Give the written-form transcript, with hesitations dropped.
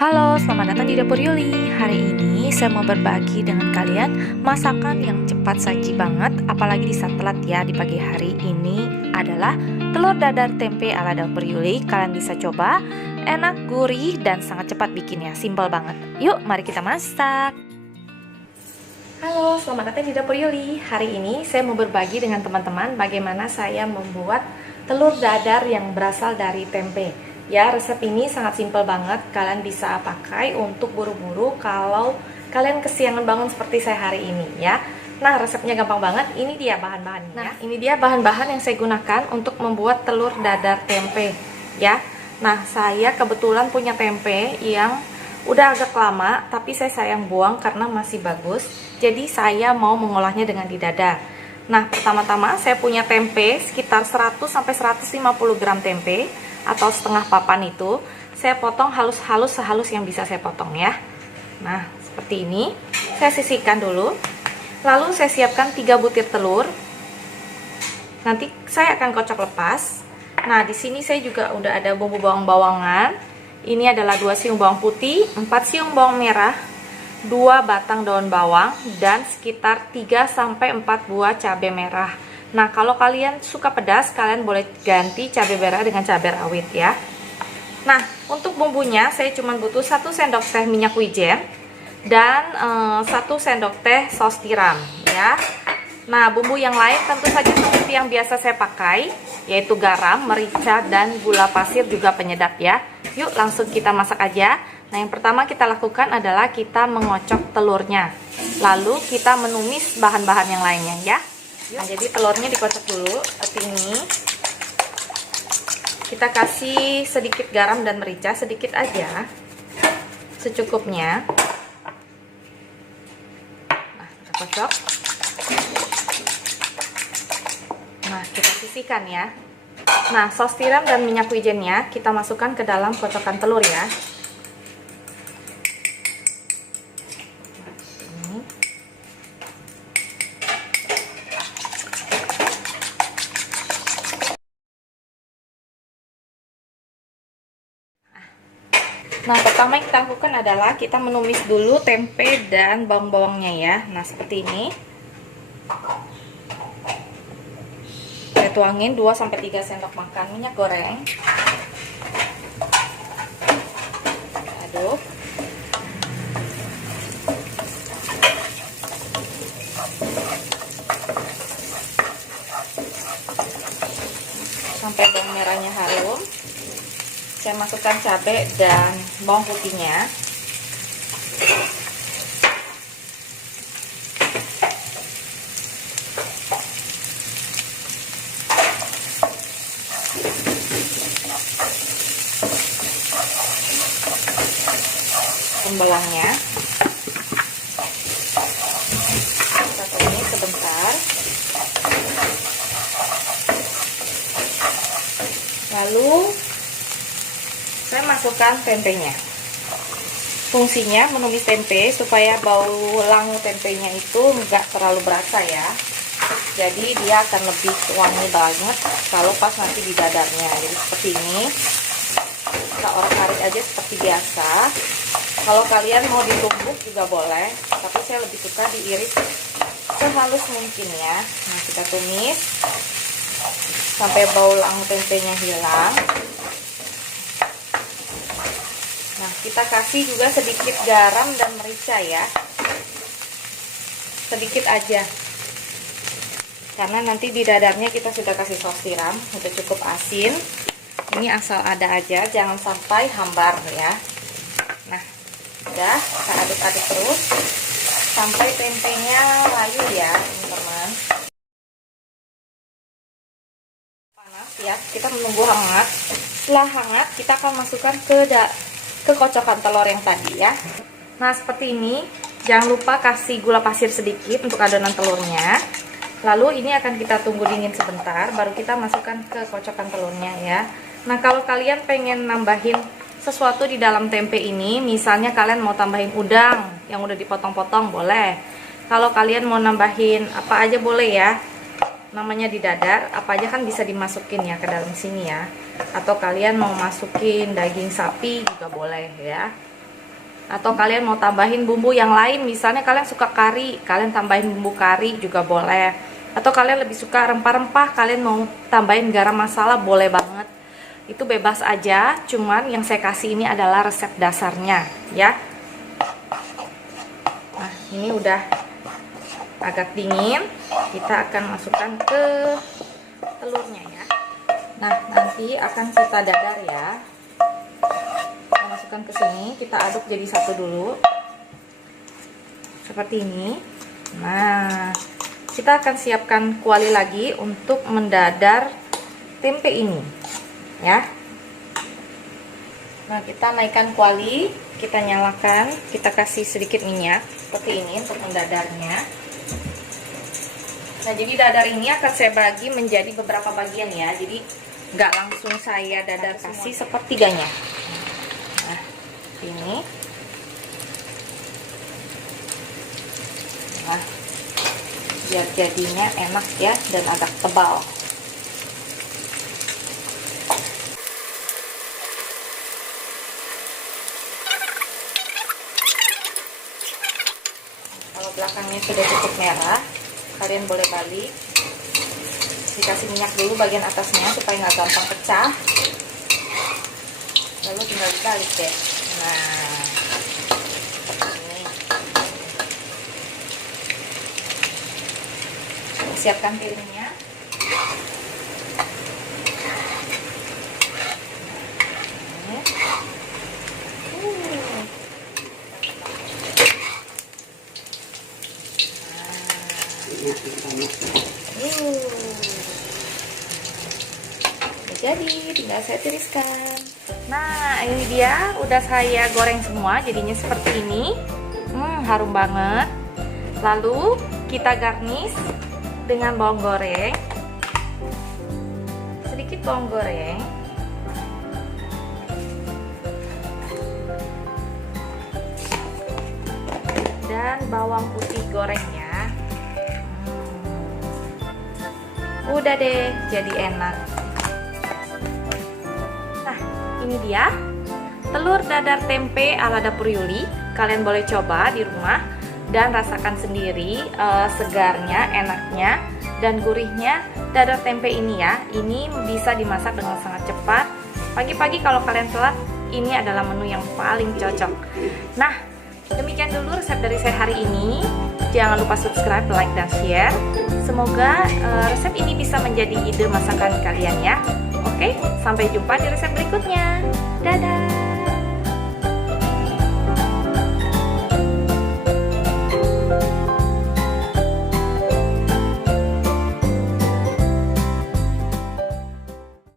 Halo, selamat datang di Dapur Yuli. Hari ini saya mau berbagi dengan kalian masakan yang cepat saji banget, apalagi di saat telat ya di pagi hari ini adalah telur dadar tempe ala Dapur Yuli. Kalian bisa coba, enak, gurih, dan sangat cepat bikinnya, simpel banget. Yuk, mari kita masak. Halo, selamat datang di Dapur Yuli. Hari ini saya mau berbagi dengan teman-teman bagaimana saya membuat telur dadar yang berasal dari tempe. Ya, resep ini sangat simpel banget. Kalian bisa pakai untuk buru-buru kalau kalian kesiangan bangun seperti saya hari ini ya. Nah, resepnya gampang banget. Ini dia bahan-bahannya. Nah, ini dia bahan-bahan yang saya gunakan untuk membuat telur dadar tempe ya. Nah, saya kebetulan punya tempe yang udah agak lama, tapi saya sayang buang karena masih bagus. Jadi saya mau mengolahnya dengan didadar. Nah, pertama-tama saya punya tempe sekitar 100 sampai 150 gram tempe atau setengah papan itu. Saya potong halus-halus sehalus yang bisa saya potong ya. Nah, seperti ini. Saya sisihkan dulu. Lalu saya siapkan 3 butir telur. Nanti saya akan kocok lepas. Nah, di sini saya juga udah ada bumbu bawang-bawangan. Ini adalah 2 siung bawang putih, 4 siung bawang merah, 2 batang daun bawang, dan sekitar 3 sampai 4 buah cabai merah. Nah, kalau kalian suka pedas, kalian boleh ganti cabai merah dengan cabai rawit ya. Nah, untuk bumbunya saya cuma butuh 1 sendok teh minyak wijen dan 1 sendok teh saus tiram ya. Nah, bumbu yang lain tentu saja seperti yang biasa saya pakai, yaitu garam, merica, dan gula pasir juga penyedap ya. Yuk langsung kita masak aja. Nah, yang pertama kita lakukan adalah kita mengocok telurnya. Lalu kita menumis bahan-bahan yang lainnya ya. Nah, jadi telurnya dikocok dulu seperti ini. Kita kasih sedikit garam dan merica, sedikit aja, secukupnya. Nah, kita kocok. Nah, kita sisihkan ya. Nah, saus tiram dan minyak wijennya kita masukkan ke dalam kocokan telur ya. Nah, pertama yang kita lakukan adalah kita menumis dulu tempe dan bawang-bawangnya ya. Nah, seperti ini. Saya tuangin 2-3 sendok makan minyak goreng. Aduk. Sampai bawang merahnya harum. Saya masukkan cabai dan bawang putihnya. Pembelahnya. Kita tumis sebentar. Lalu saya masukkan tempenya. Fungsinya menumis tempe supaya bau langu tempenya itu enggak terlalu berasa ya. Jadi dia akan lebih wangi banget kalau pas nanti di dadarnya. Jadi seperti ini. Kita orek-arik aja seperti biasa. Kalau kalian mau ditumbuk juga boleh, tapi saya lebih suka diiris sehalus mungkin ya. Nah, kita tumis sampai bau langu tempenya hilang. Nah, kita kasih juga sedikit garam dan merica ya. Sedikit aja. Karena nanti di dadarnya kita sudah kasih saus tiram, udah cukup asin. Ini asal ada aja, jangan sampai hambar ya. Nah, udah kita aduk-aduk terus sampai tempenya layu ya, teman-teman. Panas ya, kita menunggu hangat. Setelah hangat, kita akan masukkan ke kocokan telur yang tadi ya. Nah, seperti ini. Jangan lupa kasih gula pasir sedikit untuk adonan telurnya. Lalu ini akan kita tunggu dingin sebentar, baru kita masukkan ke kocokan telurnya ya. Nah, kalau kalian pengen nambahin sesuatu di dalam tempe ini, misalnya kalian mau tambahin udang yang udah dipotong-potong boleh. Kalau kalian mau nambahin apa aja boleh ya. Namanya didadar, apa aja kan bisa dimasukin ya ke dalam sini ya. Atau kalian mau masukin daging sapi juga boleh ya. Atau kalian mau tambahin bumbu yang lain, misalnya kalian suka kari, kalian tambahin bumbu kari juga boleh. Atau kalian lebih suka rempah-rempah, kalian mau tambahin garam masala, boleh banget. Itu bebas aja, cuman yang saya kasih ini adalah resep dasarnya ya. Nah, ini udah agak dingin, kita akan masukkan ke telurnya ya. Nah, nanti akan kita dadar ya. Kita masukkan ke sini, kita aduk jadi satu dulu. Seperti ini. Nah, kita akan siapkan kuali lagi untuk mendadar tempe ini ya. Nah, kita naikkan kuali, kita nyalakan, kita kasih sedikit minyak seperti ini untuk mendadarnya. Nah, jadi dadar ini akan saya bagi menjadi beberapa bagian ya. Jadi nggak langsung saya dadar, kasih sepertiganya. Nah, ini. Nah, biar jadinya enak ya dan agak tebal. Kalau belakangnya sudah cukup merah, kalian boleh balik, dikasih minyak dulu bagian atasnya supaya nggak gampang pecah, lalu tinggal dibalik deh. Nah, ini siapkan piringnya. Jadi tinggal saya tiriskan. Nah, ini dia udah saya goreng semua, jadinya seperti ini. Harum banget. Lalu kita garnish dengan bawang goreng, sedikit bawang goreng, dan bawang putih gorengnya. Udah deh, jadi enak. Nah, ini dia telur dadar tempe ala Dapur Yuli. Kalian boleh coba di rumah dan rasakan sendiri segarnya, enaknya, dan gurihnya dadar tempe ini ya. Ini bisa dimasak dengan sangat cepat. Pagi-pagi kalau kalian telat, ini adalah menu yang paling cocok. Nah, demikian dulu resep dari saya hari ini. Jangan lupa subscribe, like, dan share. Semoga resep ini bisa menjadi ide masakan kalian ya. Oke, sampai jumpa di resep berikutnya. Dadah!